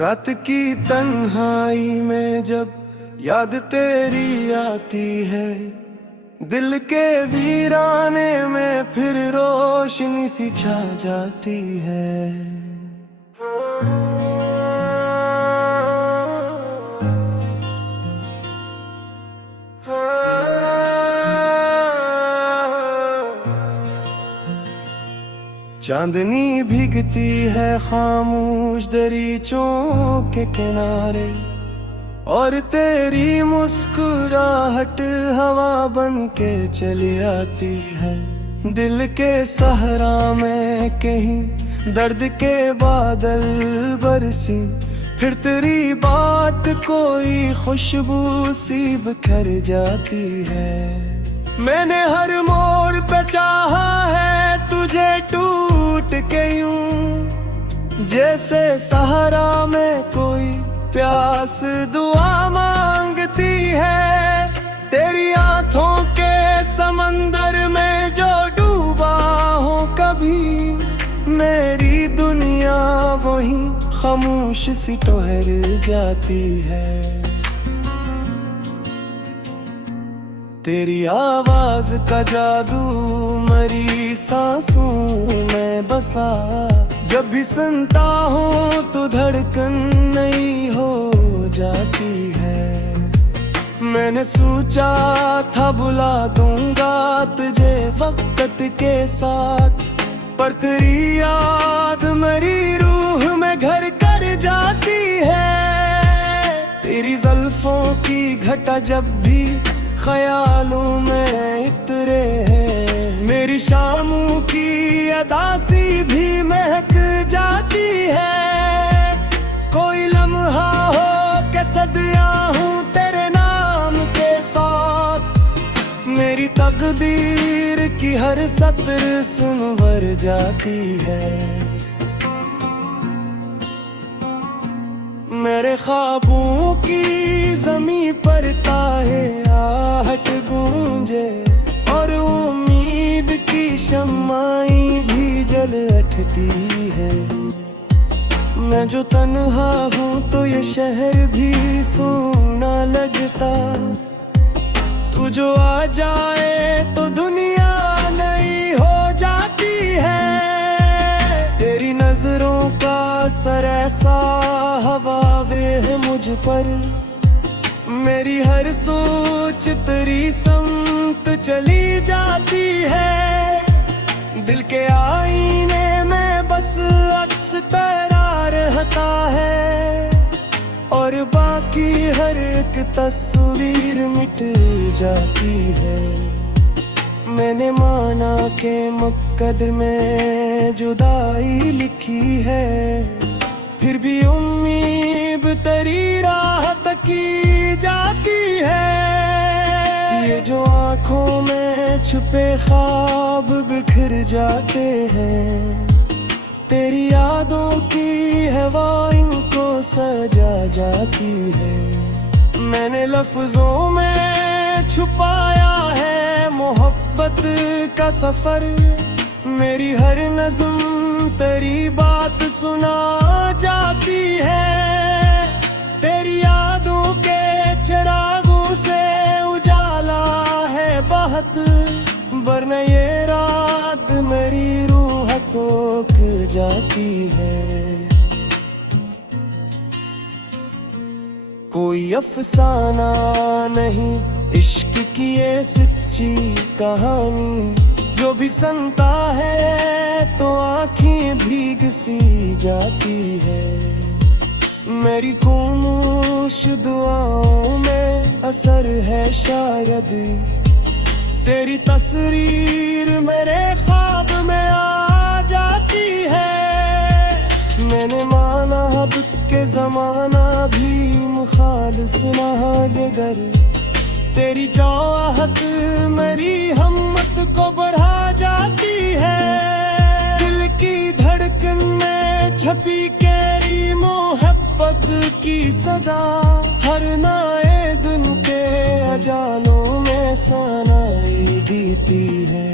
रात की तन्हाई में जब याद तेरी आती है, दिल के वीराने में फिर रोशनी सी छा जाती है। चांदनी भीगती है खामोश दरीचों के किनारे, और तेरी मुस्कुराहट हवा बन के चली आती है। दिल के सहरा में कहीं दर्द के बादल बरसी, फिर तेरी बात कोई खुशबू सी बिखर जाती है। मैंने हर मोड़ पे चाहा है तुझे टूट के यूं, जैसे सहारा में कोई प्यास दुआ मांगती है। तेरी आंखों के समंदर में जो डूबा हो कभी, मेरी दुनिया वही खामोश सी ठहर जाती है। तेरी आवाज का जादू मरी सांसों में बसा, जब भी सुनता हूँ तो धड़कन नई हो जाती है। मैंने सोचा था बुला दूंगा तुझे वक्त के साथ, पर तेरी याद मेरी रूह में घर कर जाती है। तेरी जुल्फों की घटा जब भी ख्यालों में इतरे है, मेरी शामों की अदासी भी महक जाती है। कोई लम्हा हो के सदिया हूँ तेरे नाम के साथ, मेरी तकदीर की हर सत्र सुनवर जाती है। मेरे ख्वाबों की ज़मीं पर ताहे आहट गूंजे, और उम्मीद की शम्माई भी जल उठती है। मैं जो तन्हा हूँ तो ये शहर भी सोना लगता, तू जो आ जाए तो दुनिया नई हो जाती है। तेरी नजरों का असर ऐसा हवावे है मुझ पर, मेरी हर सोच तेरी समत चली जाती है। दिल के आईने में बस अक्स तेरा रहता है, और बाकी हर एक तस्वीर मिट जाती है। मैंने माना के मुकद्दर में जुदाई लिखी है, फिर भी उम्मीद तेरी राह तकी जाती है। ये जो आँखों में छुपे ख्वाब बिखर जाते हैं, तेरी यादों की हवा इनको सजा जाती है। मैंने लफ्जों में छुपाया है मोहब्बत का सफर, मेरी हर नज़्म तेरी बात सुना जाती है। तेरी यादों के चिरागों से उजाला है बहुत, वरना ये रात मेरी रूह कोक जाती है। कोई अफसाना नहीं इश्क की ये सच्ची कहानी, जो भी सुनता है तो आँखें भीग सी जाती है। मेरी खामोश दुआओं में असर है शायद, तेरी तस्वीर मेरे ख्वाब में आ जाती है। मैंने माना अब के ज़माना भी मुखालिस ना गर, तेरी चाहत मेरी हिम्मत को बढ़ा जाती है। दिल की धड़कन में छपी गहरी मोहब्बत की सदा, हर नए दिन के अजालों में सनाई देती है।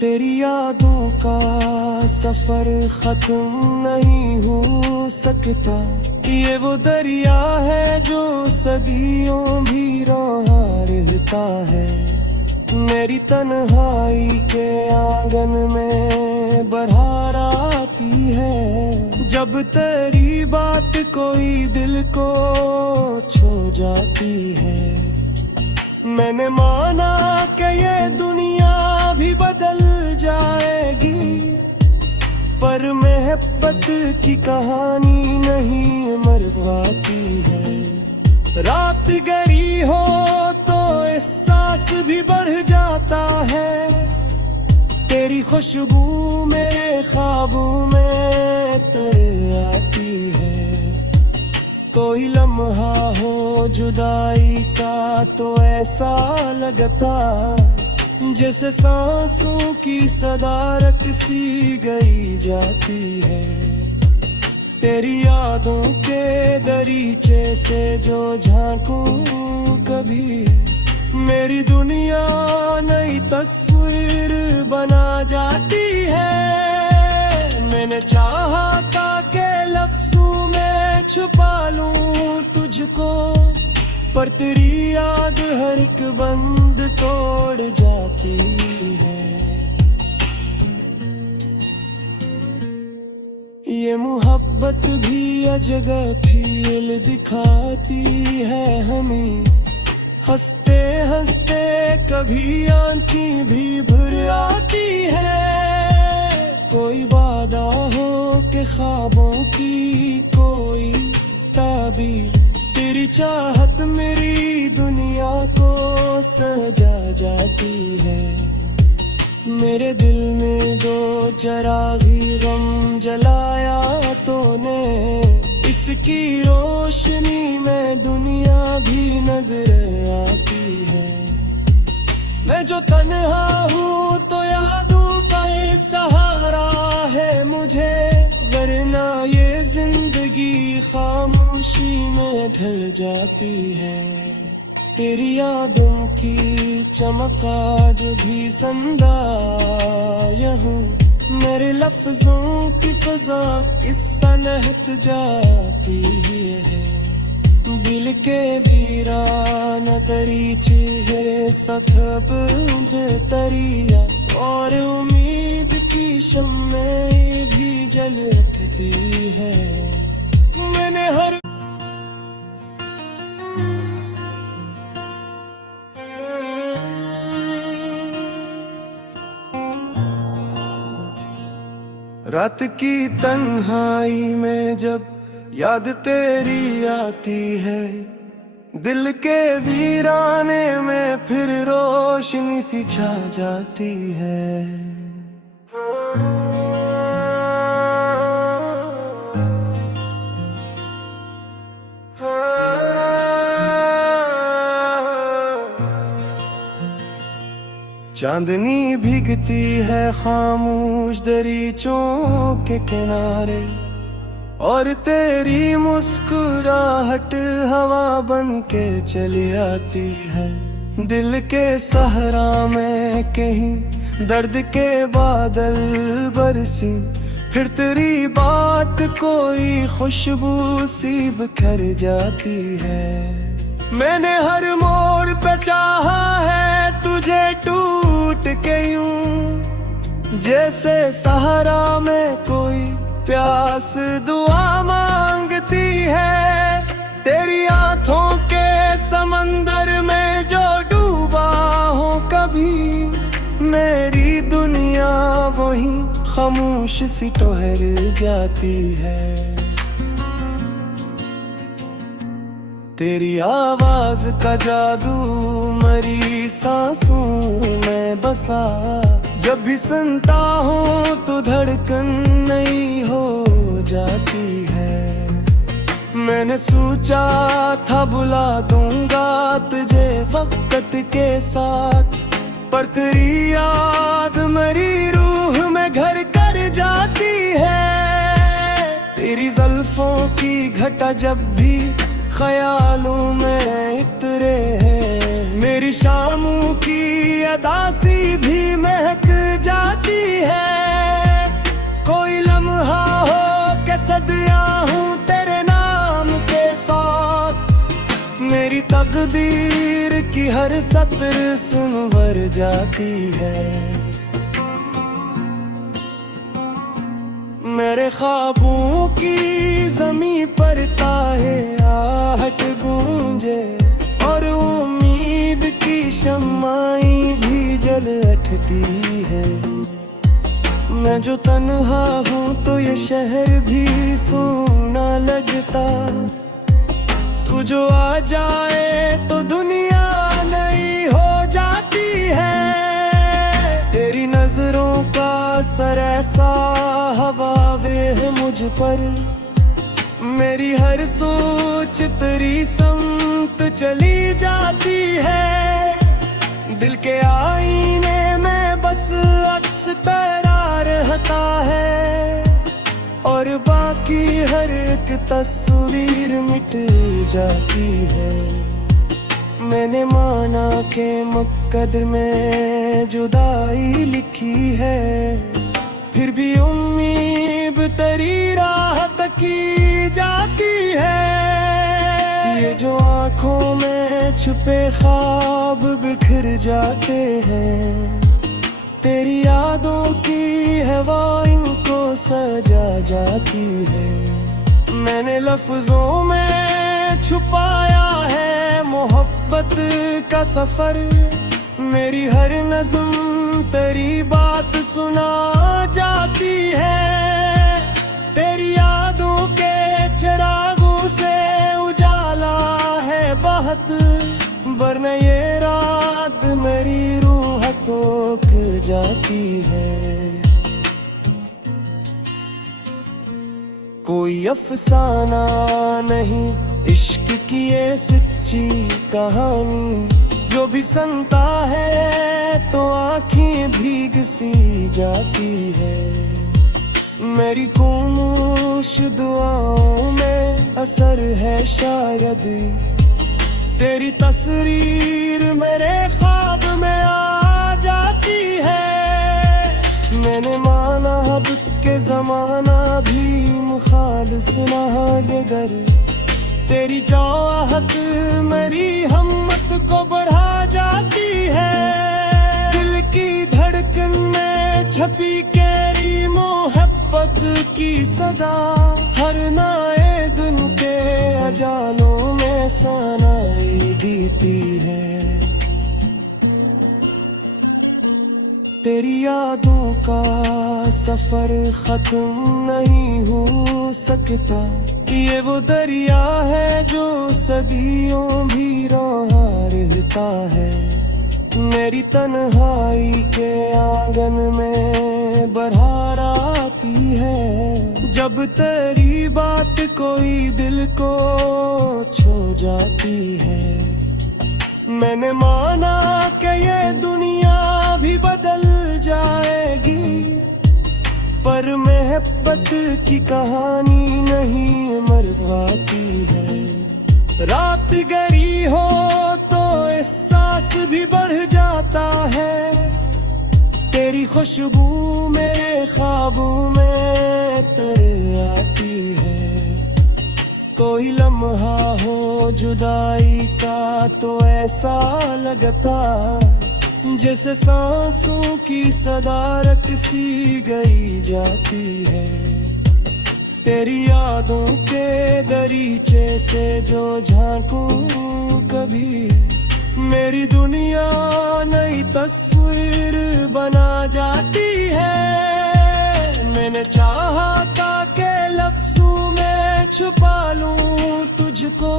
तेरी यादों का सफर खत्म नहीं हो सकता। ये वो दरिया है जो सदियों भी रहा रहता है। मेरी तन्हाई के आंगन में बहार आती है। जब तेरी बात कोई दिल को छू जाती है। मैंने माना कि ये दुनिया भी बदल जाएगी, पर मोहब्बत की कहानी नहीं मरवाती है। रात गहरी हो तो एहसास भी बढ़ जाता है। तेरी खुशबू मेरे ख्वाबों में तर आती है। कोई लम्हा हो जुदाई का तो ऐसा लगता जैसे सांसों की सदारत सी गई जाती है। तेरी यादों के दरीचे से जो झांकूं कभी, मेरी दुनिया नई तस्वीर बना जाती है। मैंने चाहा था कि लफ्जों में छुपा लूं तुझको, पर तेरी याद हर एक बंद तोड़ जाती है। ये मोहब्बत भी अजगब फील दिखाती है हमें। हंसते हंसते कभी आंखें भी भर आती है। कोई वादा हो के ख्वाबों की कोई ताबीर, तेरी चाहत मेरी दुनिया को सजा जाती है। मेरे दिल में जो चरागी गम जलाया तूने, इसकी रोशनी में दुनिया भी नजर आती है। मैं जो तन्हा हूँ तो यादों का ये सहारा है मुझे, वरना ये जिंदगी खामोशी में ढल जाती है। तेरी यादों की चमक आज भी जिंदा हूँ। मेरे लफ्जों की फजा किस्सा लहट जाती है। दिल के वीरान दरीचे है सतब तरिया, और उम्मीद की शम्में भी जल उठती है। मैंने हर रात की तन्हाई में जब याद तेरी आती है, दिल के वीराने में फिर रोशनी सी छा जाती है। चांदनी भीगती है खामोश दरीचों के किनारे, और तेरी मुस्कुराहट हवा बन के चली आती है। दिल के सहरा में कहीं दर्द के बादल बरसी, फिर तेरी बात कोई खुशबू सी बिखर जाती है। मैंने हर मोड़ पे चाहा है तुझे टूट के यूं, जैसे सहारा में कोई प्यास दुआ मांगती है। तेरी आंखों के समंदर में जो डूबा हो कभी, मेरी दुनिया वही खामोश सी ठहर जाती है। तेरी आवाज का जादू मरी सांसों में बसा, जब भी सुनता हूँ तो धड़कन नई हो जाती है। मैंने सोचा था बुला दूंगा तुझे वक्त के साथ, पर तेरी याद मेरी रूह में घर कर जाती है। तेरी जुल्फों की घटा जब भी ख्यालों में इतरे है, मेरी शामों की अदासी भी महक जाती तकदीर की हर सत्र सुनवर जाती है। मेरे ख्वाबों की ज़मीं पर ताहे आहट गूंजे और उम्मीद की शम्माई भी जल उठती है। मैं जो तन्हा हूँ तो ये शहर भी सूना लगता, तू जो आ जाए तो दुनिया नई हो जाती है। तेरी नजरों का असर ऐसा हवावे है मुझ पर, मेरी हर सोच तेरी समत चली जाती है। दिल के आईने में बस अक्स तेरा रहता है और बाकी हर एक तस्वीर मिट जाती है। मैंने माना के मुकद्दर में जुदाई लिखी है, फिर भी उम्मीद तेरी राह तकी जाती है। ये जो आँखों में छुपे ख्वाब बिखर जाते हैं, तेरी यादों की हवा इनको सजा जाती है। मैंने लफ्जों में छुपाया है मोहब्बत का सफर, मेरी हर नज़्म तेरी बात सुना जाती है। तेरी यादों के चिरागों से उजाला है बहुत, वरना ये रात मेरी रूह को खो जाती है। कोई अफसाना नहीं इश्क की ये सच्ची कहानी, जो भी सुनता है तो आँखें भीग सी जाती है। मेरी खामोश दुआओं में असर है शायद, तेरी तस्वीर मेरे ख्वाब में आ जाती है। मैंने माना अब के ज़माना भी मुखालिस ना गर, तेरी चाहत मेरी हिम्मत को बढ़ा जाती है। दिल की धड़कन में छपी गहरी मोहब्बत की सदा, हर नए दिन के अजालों में सनाई देती है। तेरी यादों का सफर खत्म नहीं हो सकता, ये वो दरिया है जो सदियों भी रहा रहता है। मेरी तन्हाई के आंगन में बहार आती है, जब तेरी बात कोई दिल को छू जाती है। मैंने माना कि ये दुनिया भी बदल जाएगी, पर मोहब्बत की कहानी नहीं मरवाती है। रात गहरी हो तो एहसास भी बढ़ जाता है, तेरी खुशबू मेरे ख्वाबों में तर आती है। कोई लम्हा हो जुदाई का तो ऐसा लगता, जैसे सांसों की सदारत सी गई जाती है। तेरी यादों के दरीचे से जो झांकूं कभी, मेरी दुनिया नई तस्वीर बना जाती है। मैंने चाहा था कि लफ्जों में छुपा लूं तुझको,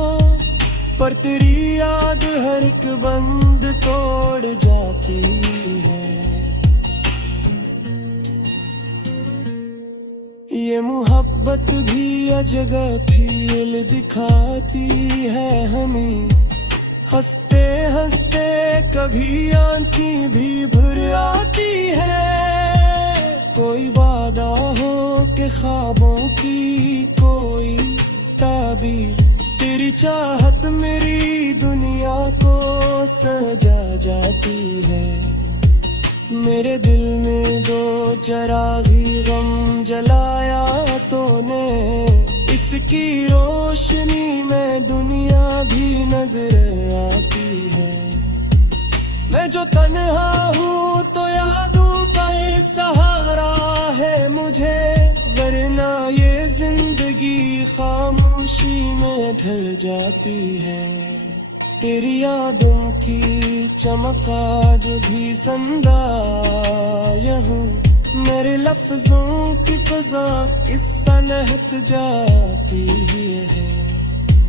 पर तेरी याद हर एक बंद तोड़ जाती है। ये मोहब्बत भी अजगर फील दिखाती है हमें, हंसते हंसते कभी आंखें भी भर आती है। कोई वादा हो के ख्वाबों की कोई ताबीर, तेरी चाहत मेरी दुनिया को सजा जाती है। मेरे दिल में जो चरागी गम जलाया तूने, इसकी रोशनी में दुनिया भी नजर जो तन्हा हूँ तो यादों का ये सहारा है मुझे, वरना ये जिंदगी खामोशी में ढल जाती है। तेरी यादों की चमक आज भी जिंदा यूं मेरे लफ्जों की फिजा किस्सा लहक जाती है।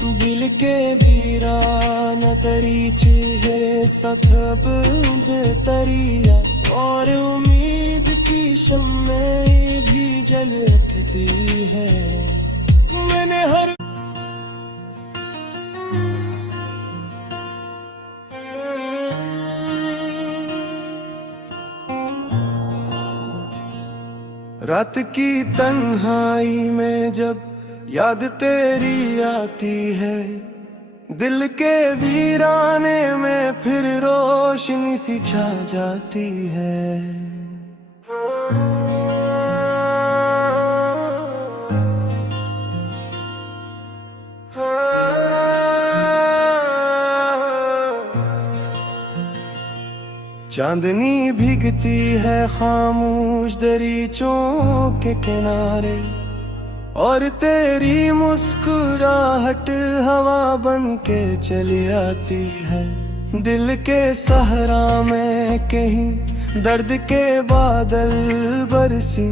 दिल के वीरान तरीचे है सखब बेतरिया, और उम्मीद की शम्में भी जल उठती है। मैंने हर रात की तन्हाई में जब याद तेरी आती है, दिल के वीराने में फिर रोशनी सी छा जाती है। चांदनी भीगती है खामोश दरीचों के किनारे, और तेरी मुस्कुराहट हवा बन के चली आती है। दिल के सहरा में कहीं दर्द के बादल बरसी,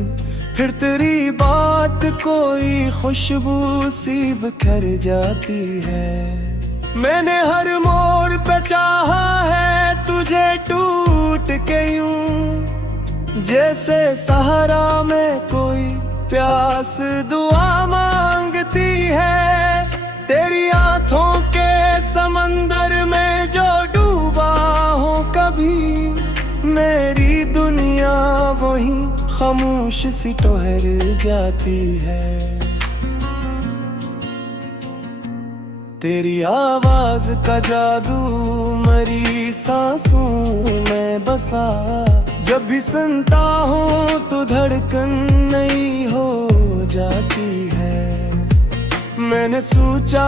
फिर तेरी बात कोई खुशबू सी बिखर जाती है। मैंने हर मोड़ पे चाहा है तुझे टूट के यूं, जैसे सहारा में कोई प्यास दुआ मांगती है। तेरी आंखों के समंदर में जो डूबा हो कभी, मेरी दुनिया वही खामोश सी ठहर जाती है। तेरी आवाज का जादू मरी सांसों में बसा, जब भी सुनता हूँ तो धड़कन नई हो जाती है। मैंने सोचा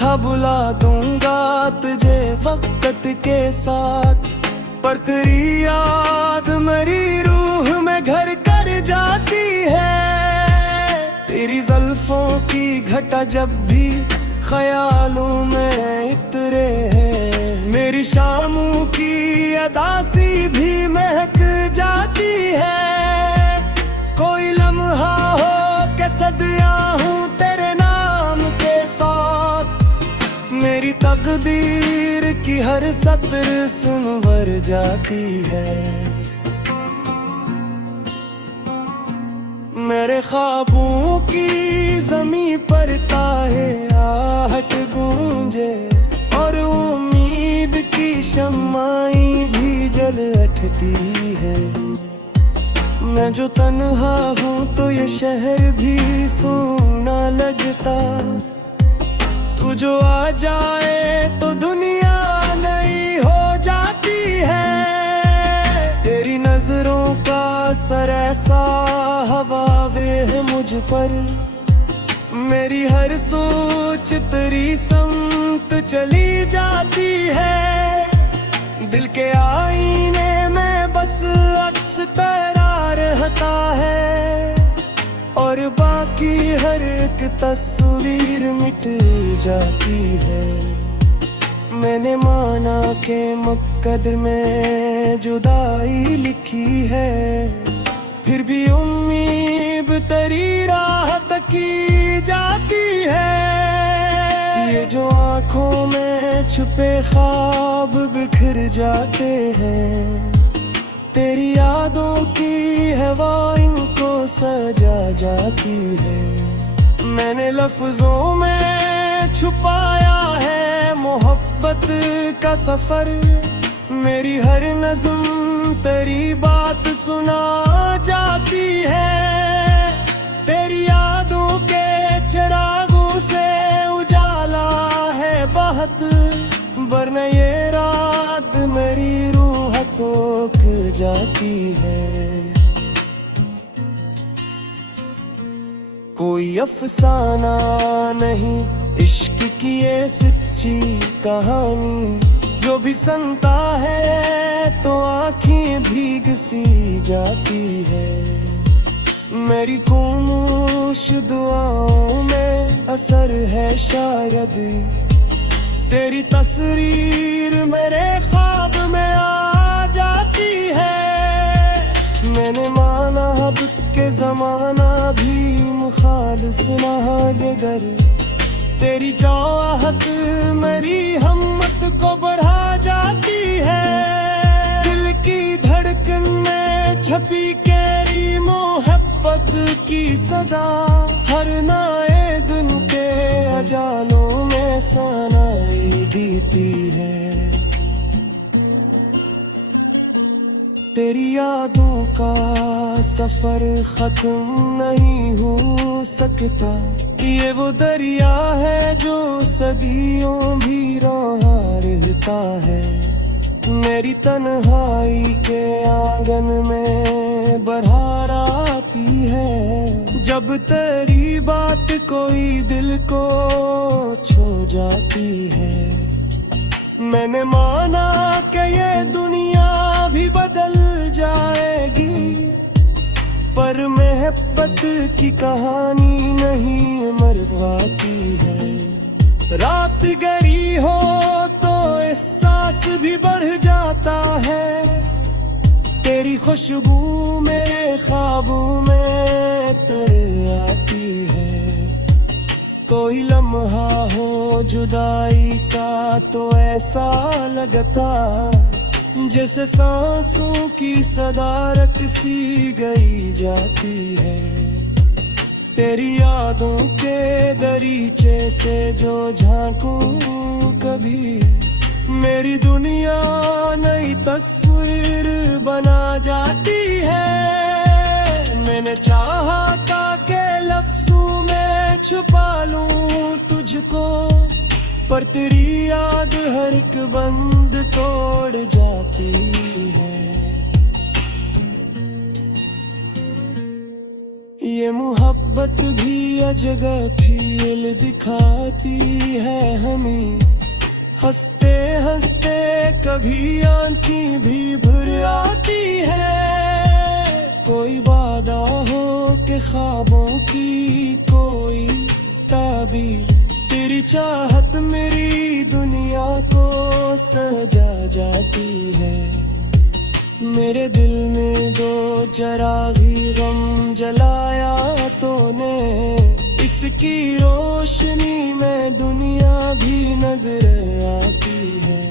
था बुला दूंगा तुझे वक्त के साथ, पर तेरी याद मेरी रूह में घर कर जाती है। तेरी जुल्फों की घटा जब भी ख्यालों में इतरे है, मेरी शामों की अदासी भी महक जाती है। कोई लम्हा हो के सदिया हूँ तेरे नाम के साथ, मेरी तकदीर की हर सत्र सुनवर जाती है। मेरे ख्वाबों की ज़मीं पर ताहे आहट गूंजे, और उम्मीद की शम्माई भी जल उठती है। मैं जो तन्हा हूँ तो ये शहर भी सोना लगता, तू जो आ जाए तो दुनिया नई हो जाती है। तेरी नजरों का असर ऐसा हवावे है मुझ पर, मेरी हर सोच तेरी समत चली जाती है। दिल के आईने में बस अक्स तेरा रहता है, और बाकी हर एक तस्वीर मिट जाती है। मैंने माना के मुकद्दर में जुदाई लिखी है, फिर भी उम्मीद तेरी राह तक की जाती है। ये जो आँखों में छुपे ख्वाब बिखर जाते हैं, तेरी यादों की हवा इनको सजा जाती है। मैंने लफ्जों में छुपाया है मोहब्बत का सफर, मेरी हर नज़्म तेरी बात सुना जाती है। तेरी यादों के चिरागों से उजाला है बहुत, वरना ये रात मेरी रूह को खो जाती है। कोई अफसाना नहीं इश्क की ये सच्ची कहानी, जो भी सुनता है तो आँखें भीग सी जाती है। मेरी खामोश दुआओं में असर है शायद, तेरी तस्वीर मेरे ख्वाब में आ जाती है। मैंने माना अब के ज़माना भी मुखालिस ना है, गर तेरी चाहत मेरी हिम्मत को बढ़ा जाती है। दिल की धड़कन में छपी गहरी मोहब्बत की सदा, हर नए दिन के अजालों में सनाई देती है। तेरी यादों का सफर खत्म नहीं हो सकता, ये वो दरिया है जो सदियों भी रहा रहता है। मेरी तन्हाई के आंगन में बहार आती है, जब तेरी बात कोई दिल को छू जाती है। मैंने माना कि ये दुनिया भी बदल जाएगी, पर मोहब्बत की कहानी नहीं मर पाती है। रात गहरी हो तो एहसास भी बढ़ जाता है, तेरी खुशबू मेरे ख्वाबों में तर आती है। कोई लम्हा हो जुदाई का तो ऐसा लगता, जैसे सांसों की सदारत सी गई जाती है। तेरी यादों के दरीचे से जो झांकूं कभी, मेरी दुनिया नई तस्वीर बना जाती है। मैंने चाहा था कि लफ्जों में छुपा लूं तुझको, पर तेरी याद हर एक बंद तोड़ जाती है। ये मोहब्बत भी अजगर फील दिखाती है हमें, हंसते हंसते कभी आंखें भी भर आती है। कोई वादा हो के ख्वाबों की कोई ताबीर, तेरी चाहत मेरी दुनिया को सजा जाती है। मेरे दिल में जो चरागी गम जलाया तूने, इसकी रोशनी में दुनिया भी नजर आती है।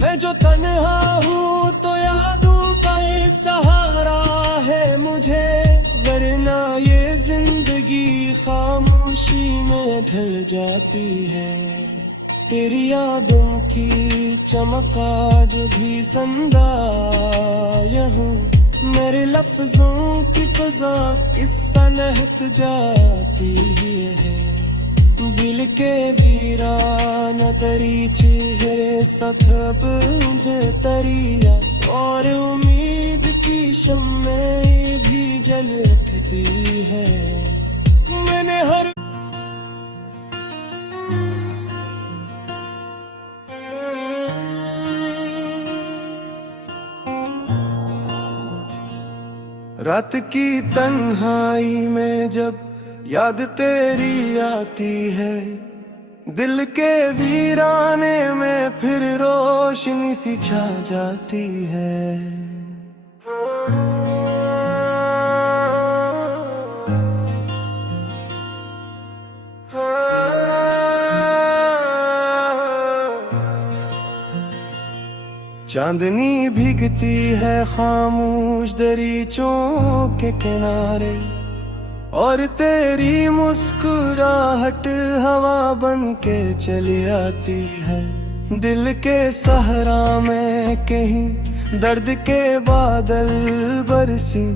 मैं जो तन्हा हूँ तो यादों का ये सहारा है मुझे, वरना ये जिंदगी खामोशी में ढल जाती है। तेरी यादों की चमक आज भी जिंदा हूँ, मेरे लफ्जों की फजा किस्सा लहक जाती है। दिल के वीरान दरीचे है सखब तरिया, और उम्मीद की शम्में भी जल उठती है। मैंने हर रात की तन्हाई में जब याद तेरी आती है, दिल के वीराने में फिर रोशनी सी छा जाती है। चांदनी भीगती है खामोश दरीचों के किनारे, और तेरी मुस्कुराहट हवा बन के चली आती है। दिल के सहरा में कहीं दर्द के बादल बरसी,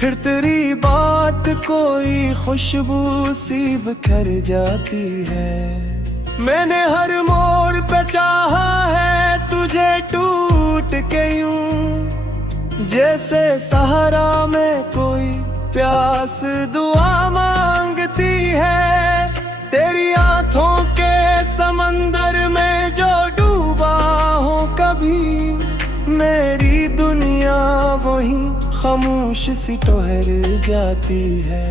फिर तेरी बात कोई खुशबू सी बिखर जाती है। मैंने हर मोड़ पे चाहा है तुझे टूट के यूं, जैसे सहारा में कोई प्यास दुआ मांगती है। तेरी आंखों के समंदर में जो डूबा हूँ कभी, खामोश सी ठहर जाती है।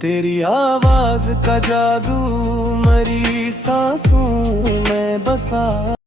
तेरी आवाज का जादू मरी सांसों में बसा